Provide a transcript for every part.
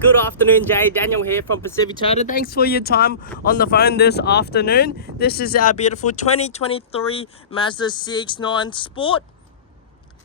Good afternoon, Jay. Daniel here from Pacific Toyota. Thanks for your time on the phone this afternoon. This is our beautiful 2023 Mazda CX9 Sport.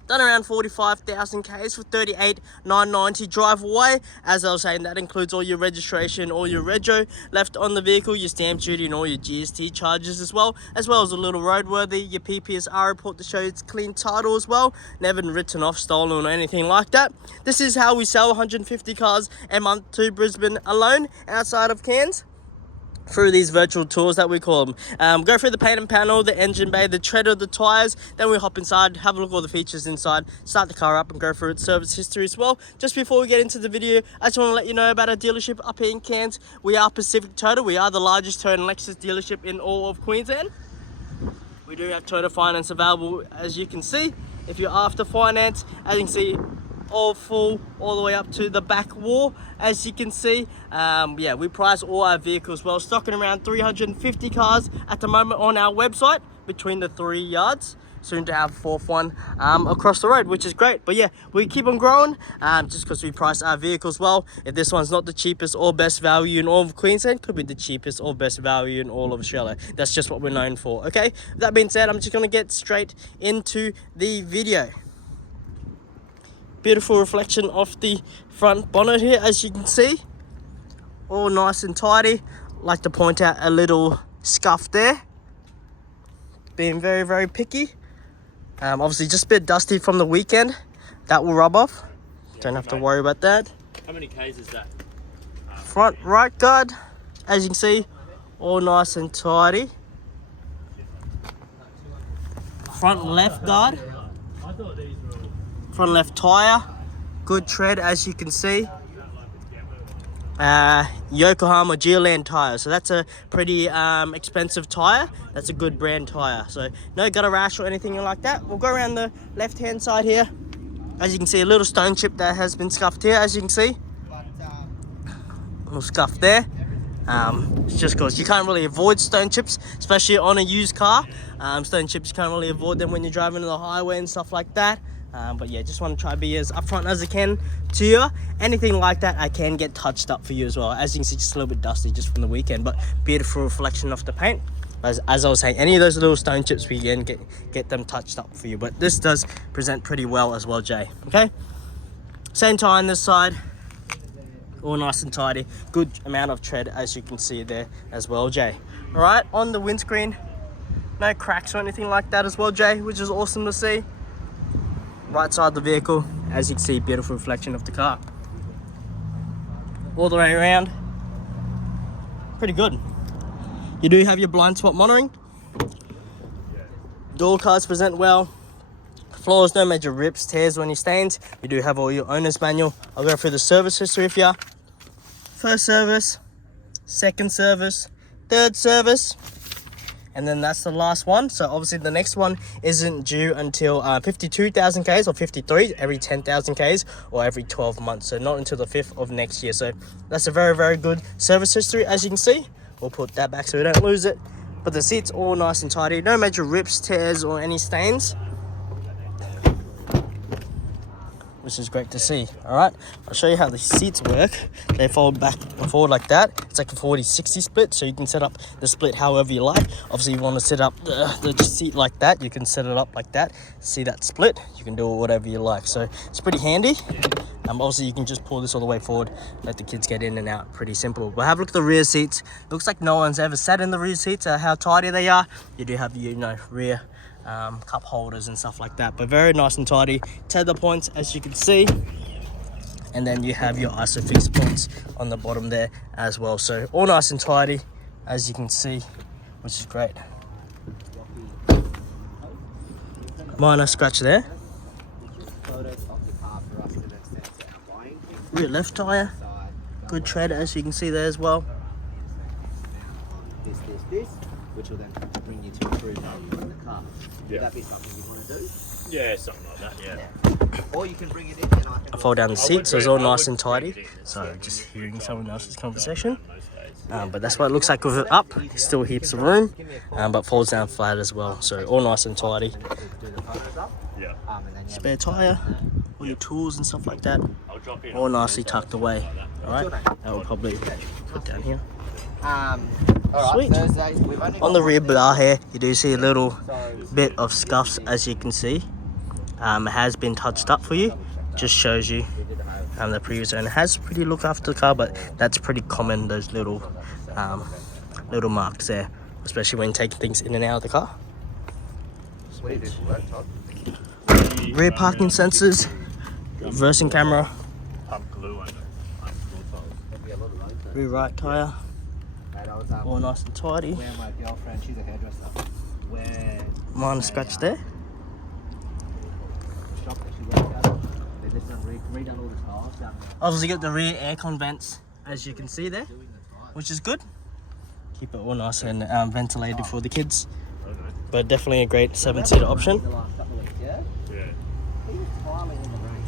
Done around 45,000 Ks for 38,990 drive away. As I was saying, that includes all your registration, all your rego left on the vehicle, your stamp duty and all your GST charges as well as a little roadworthy, your PPSR report to show it's clean title as well, never written off, stolen or anything like that. This is how we sell 150 cars a month to Brisbane alone outside of Cairns, through these virtual tours that we call them. Go through the paint and panel, the engine bay, the tread of the tires, then we hop inside, have a look at all the features inside, start the car up and go through its service history as well. Just before we get into the video, I just want to let you know about our dealership up here in Cairns. We are Pacific Toyota. We are the largest Toyota and Lexus dealership in all of Queensland. We do have Toyota finance available, as you can see. If you're after finance, as you can see, all full, all the way up to the back wall, as you can see. Yeah, we price all our vehicles well, stocking around 350 cars at the moment on our website between the 3 yards, soon to have a fourth one across the road, which is great. But yeah, we keep on growing just because we price our vehicles well. If this one's not the cheapest or best value in all of Queensland, could be the cheapest or best value in all of Australia. That's just what we're known for. Okay, with that being said, I'm just going to get straight into the video. Beautiful reflection of the front bonnet here, as you can see, all nice and tidy. Like to point out a little scuff there, being very picky. Obviously just a bit dusty from the weekend, that will rub off. Don't have to worry about that. How many Ks is that? Front right guard, as you can see, all nice and tidy. Front left guard, front left tyre, good tread, as you can see. Yokohama Geoland tyre, so that's a pretty expensive tyre. That's a good brand tyre, so no gutter rash or anything like that. We'll go around the left hand side here. As you can see, a little stone chip that has been scuffed here, as you can see. A little scuff there. It's just because you can't really avoid stone chips, especially on a used car. Stone chips, you can't really avoid them when you're driving on the highway and stuff like that. But yeah, just want to try to be as upfront as I can to you. Anything like that, I can get touched up for you as well. As you can see, just a little bit dusty just from the weekend, but beautiful reflection of the paint. As I was saying, any of those little stone chips, we can get them touched up for you. But this does present pretty well as well, Jay. Okay, same tie on this side, all nice and tidy. Good amount of tread, as you can see there as well, Jay. All right, on the windscreen, no cracks or anything like that as well, Jay, which is awesome to see. Right side of the vehicle, as you can see, beautiful reflection of the car. All the way around, pretty good. You do have your blind spot monitoring. Door cards present well. Floors, no major rips, tears or any stains. You do have all your owner's manual. I'll go through the service history with you. First service, second service, third service, and then that's the last one. So obviously the next one isn't due until 52,000 Ks or 53, every 10,000 Ks or every 12 months. So not until the 5th of next year. So that's a very good service history, as you can see. We'll put that back so we don't lose it. But the seats all nice and tidy. No major rips, tears or any stains, which is great to see. All right, I'll show you how the seats work. They fold back and forward like that. It's like a 40-60 split, so you can set up the split however you like. Obviously, you want to set up the seat like that, you can set it up like that. See that split? You can do it whatever you like. So it's pretty handy. Obviously, you can just pull this all the way forward, let the kids get in and out. Pretty simple. But have a look at the rear seats. Looks like no one's ever sat in the rear seats. How tidy they are. You do have your, rear cup holders and stuff like that, but very nice and tidy. Tether points, as you can see, and then you have your ISOFIX points on the bottom there as well. So all nice and tidy, as you can see, which is great. Minor scratch there. Rear left tyre, good tread, as you can see there as well. This, which will then bring you to a true value in the car. Would that be something you want to do? Yeah, something like that, yeah. Or you can bring it in and I fold down the seat, so it's all nice and tidy. So just hearing someone else's conversation. But that's what it looks like with it up. Still heaps of room, but folds down flat as well. So all nice and tidy. Spare tyre, all your tools and stuff like that, all nicely tucked away. Alright, that will probably put down here. Alright, Sweet. Thursdays, we've only got On the one rear Thursday. bar here, you do see a little So, bit of scuffs, as you can see. It has been touched up for you. Just shows you the previous owner has pretty looked after the car, but that's pretty common, those little little marks there, especially when taking things in and out of the car. what do you do for work, Todd? Rear parking sensors, reversing camera, Pump glue on it. Pump glue tiles. There'll be a lot of those there. rear right tyre, Mate, I was all nice and tidy. where my girlfriend, she's a hairdresser, where Minor scratch there. the shop that she worked at, they just redone all the tiles down there. Obviously got the rear aircon vents, as you can see there, Doing the tiles. which is good. Keep it all nice and ventilated for the kids. Okay. But definitely a great 7-seater option. The last couple of weeks, yeah? Yeah. He was tiling in the rain.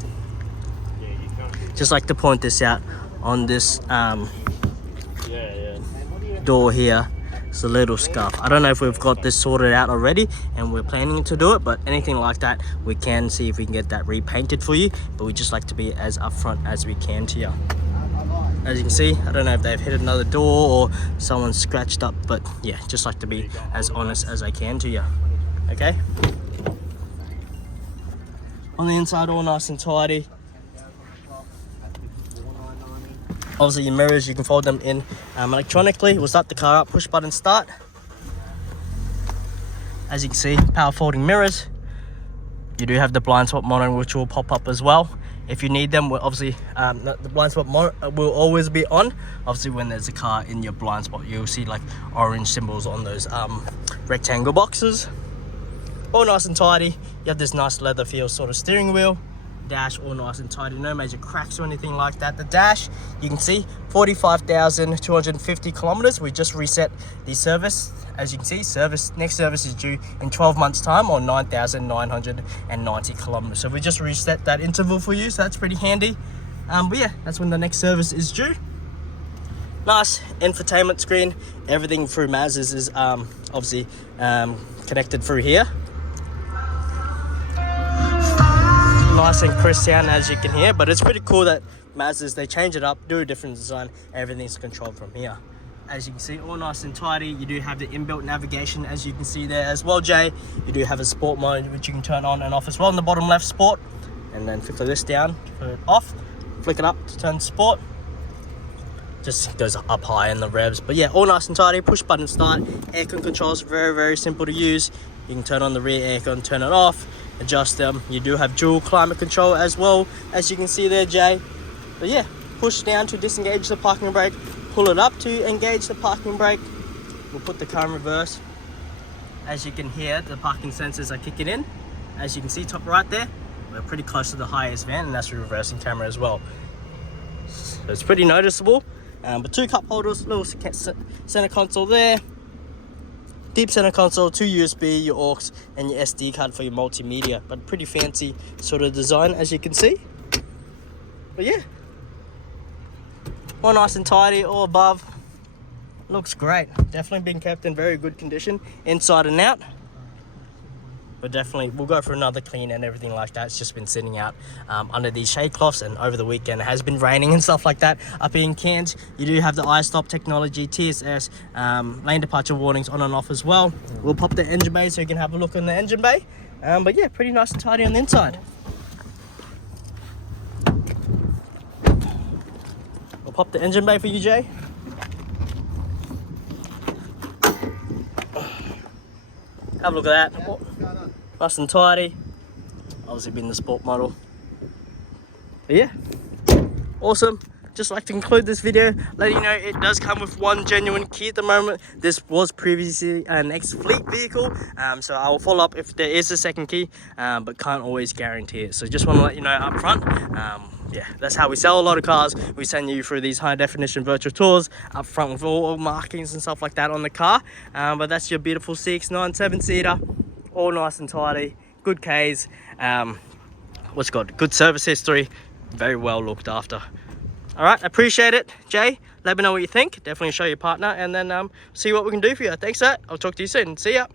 Yeah, you can't do Just like to point this out on this Yeah. Man, what do you door here. It's a little scuff. I don't know if we've got this sorted out already and we're planning to do it, but anything like that, we can see if we can get that repainted for you. But we just like to be as upfront as we can to you. As you can see, I don't know if they've hit another door or someone's scratched up, but yeah, just like to be as honest as I can to you. Okay? On the inside, all nice and tidy. Obviously your mirrors, you can fold them in electronically. We'll start the car up, push button start. As you can see, power folding mirrors. You do have the blind spot monitor, which will pop up as well. If you need them, obviously the blind spot monitor will always be on. Obviously when there's a car in your blind spot, you'll see like orange symbols on those rectangle boxes. All nice and tidy. You have this nice leather feel sort of steering wheel. Dash all nice and tidy, no major cracks or anything like that. The dash, you can see 45,250 kilometers. We just reset the service. As you can see, next service is due in 12 months time, or 9,990 kilometers. So we just reset that interval for you, so that's pretty handy. But yeah, that's when the next service is due. Nice infotainment screen. Everything through Mazda's is obviously connected through here. Nice and crisp sound, as you can hear, but it's pretty cool that Mazda's, they change it up, do a different design. Everything's controlled from here. As you can see, all nice and tidy. You do have the inbuilt navigation, as you can see there as well, Jay. You do have a sport mode, which you can turn on and off as well. In the bottom left, sport, and then flick this down, put it off, flick it up to turn sport. Just goes up high in the revs. But yeah, all nice and tidy. Push button start. Aircon controls, very simple to use. You can turn on the rear aircon, turn it off, adjust them. You do have dual climate control as well, as you can see there, Jay. But yeah, push down to disengage the parking brake, pull it up to engage the parking brake. We'll put the car in reverse. As you can hear, the parking sensors are kicking in. As you can see, top right there, we're pretty close to the highest van, and that's the reversing camera as well. So it's pretty noticeable. But 2 cup holders, little center console there. Deep center console, 2 USB, your aux, and your SD card for your multimedia. But pretty fancy sort of design, as you can see. But yeah, all nice and tidy, all above. Looks great. Definitely been kept in very good condition, inside and out. But definitely, we'll go for another clean and everything like that. It's just been sitting out under these shade cloths, and over the weekend it has been raining and stuff like that up here in Cairns. You do have the iStop technology, TSS, lane departure warnings on and off as well. We'll pop the engine bay so you can have a look in the engine bay. But yeah, pretty nice and tidy on the inside. We'll pop the engine bay for you, Jay. Have a look at that. Nice and tidy. Obviously been the sport model. But yeah, awesome. Just like to conclude this video, letting you know it does come with 1 genuine key at the moment. This was previously an ex-fleet vehicle, so I will follow up if there is a second key, but can't always guarantee it. So just want to let you know up front. Yeah, that's how we sell a lot of cars. We send you through these high definition virtual tours up front with all markings and stuff like that on the car. But that's your beautiful CX9 7-seater, all nice and tidy, good Ks, what's got good service history, very well looked after. All right, appreciate it, Jay. Let me know what you think. Definitely show your partner, and then see what we can do for you. Thanks, sir. I'll talk to you soon. See ya.